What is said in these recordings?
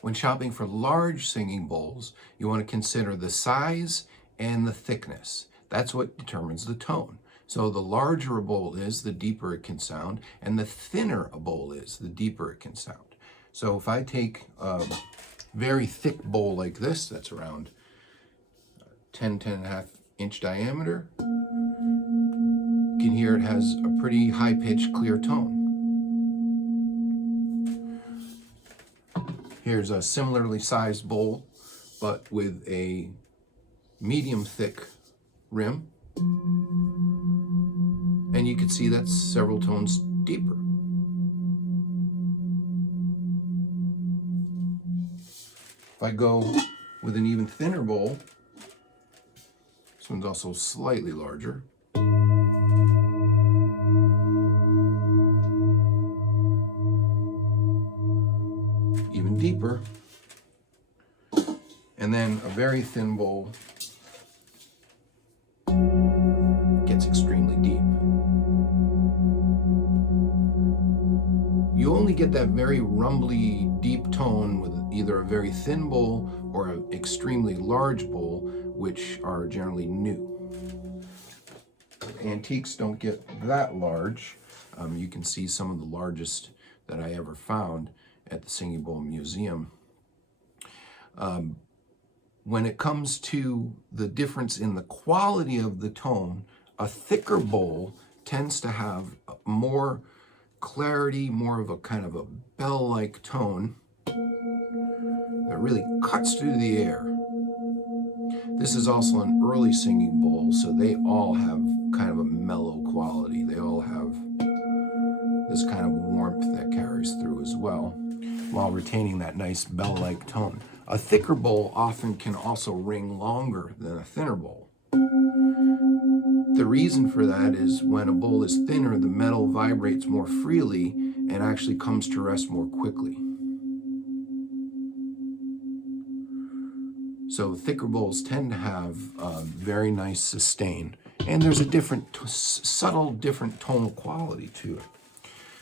When shopping for large singing bowls, you want to consider the size and the thickness. That's what determines the tone. So the larger a bowl is, the deeper it can sound, and the thinner a bowl is, the deeper it can sound. So if I take a very thick bowl like this, that's around 10 and a half inch diameter, you can hear it has a pretty high-pitched, clear tone. Here's a similarly sized bowl, but with a medium thick rim. And you can see that's several tones deeper. If I go with an even thinner bowl, this one's also slightly larger. Even deeper. And then a very thin bowl gets extremely deep. You only get that very rumbly, deep tone with either a very thin bowl or an extremely large bowl, which are generally new. Antiques don't get that large. You can see some of the largest that I ever found at the Singing Bowl Museum. When it comes to the difference in the quality of the tone, a thicker bowl tends to have more clarity, more of a kind of a bell-like tone that really cuts through the air. This is also an early singing bowl, so they all have kind of a mellow quality. They all have this kind of warmth that carries through as well, while retaining that nice bell-like tone. A thicker bowl often can also ring longer than a thinner bowl. The reason for that is when a bowl is thinner, the metal vibrates more freely and actually comes to rest more quickly. So thicker bowls tend to have very nice sustain, and there's a different, subtle different tonal quality to it.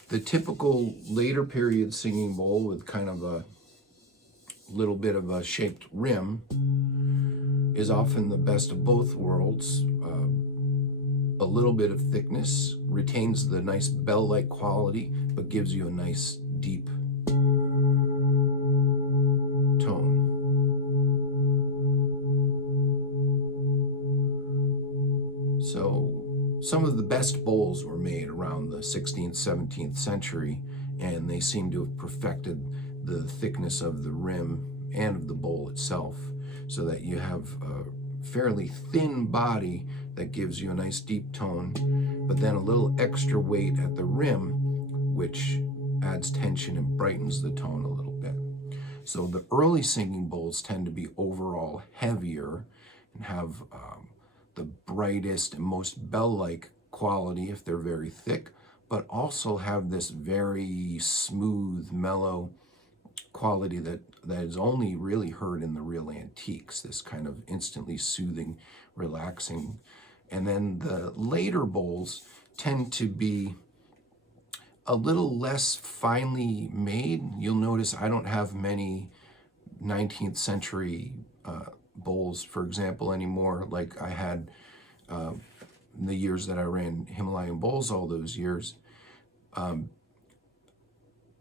The typical later period singing bowl with kind of a little bit of a shaped rim is often the best of both worlds. A little bit of thickness retains the nice bell-like quality, but gives you a nice deep tone. So some of the best bowls were made around the 16th, 17th century, and they seem to have perfected the thickness of the rim and of the bowl itself, so that you have a fairly thin body that gives you a nice deep tone, but then a little extra weight at the rim, which adds tension and brightens the tone a little bit. So the early singing bowls tend to be overall heavier and have the brightest and most bell-like quality if they're very thick, but also have this very smooth, mellow quality that is only really heard in the real antiques, this kind of instantly soothing, relaxing. And then the later bowls tend to be a little less finely made. You'll notice I don't have many 19th century bowls, for example, anymore, like I had in the years that I ran Himalayan bowls all those years.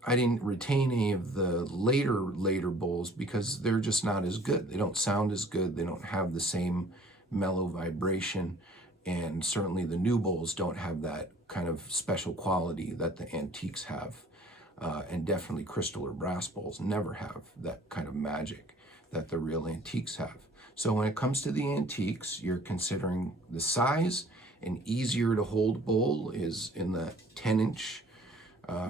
I didn't retain any of the later bowls because they're just not as good. They don't sound as good. They don't have the same mellow vibration. And certainly the new bowls don't have that kind of special quality that the antiques have. And definitely crystal or brass bowls never have that kind of magic that the real antiques have. So when it comes to the antiques, you're considering the size. An easier to hold bowl is in the 10-inch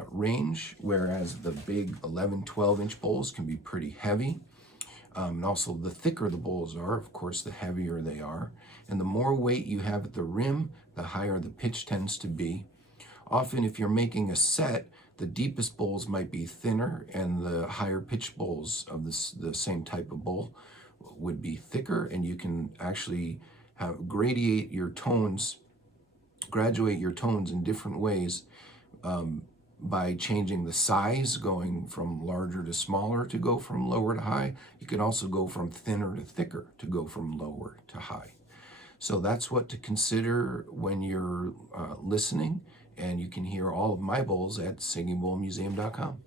range, whereas the big 11, 12-inch bowls can be pretty heavy. And also the thicker the bowls are, of course, the heavier they are. And the more weight you have at the rim, the higher the pitch tends to be. Often if you're making a set, the deepest bowls might be thinner and the higher pitched bowls of the same type of bowl would be thicker, and you can actually graduate your tones in different ways by changing the size, going from larger to smaller to go from lower to high. You can also go from thinner to thicker to go from lower to high. So that's what to consider when you're listening, and you can hear all of my bowls at singingbowlmuseum.com.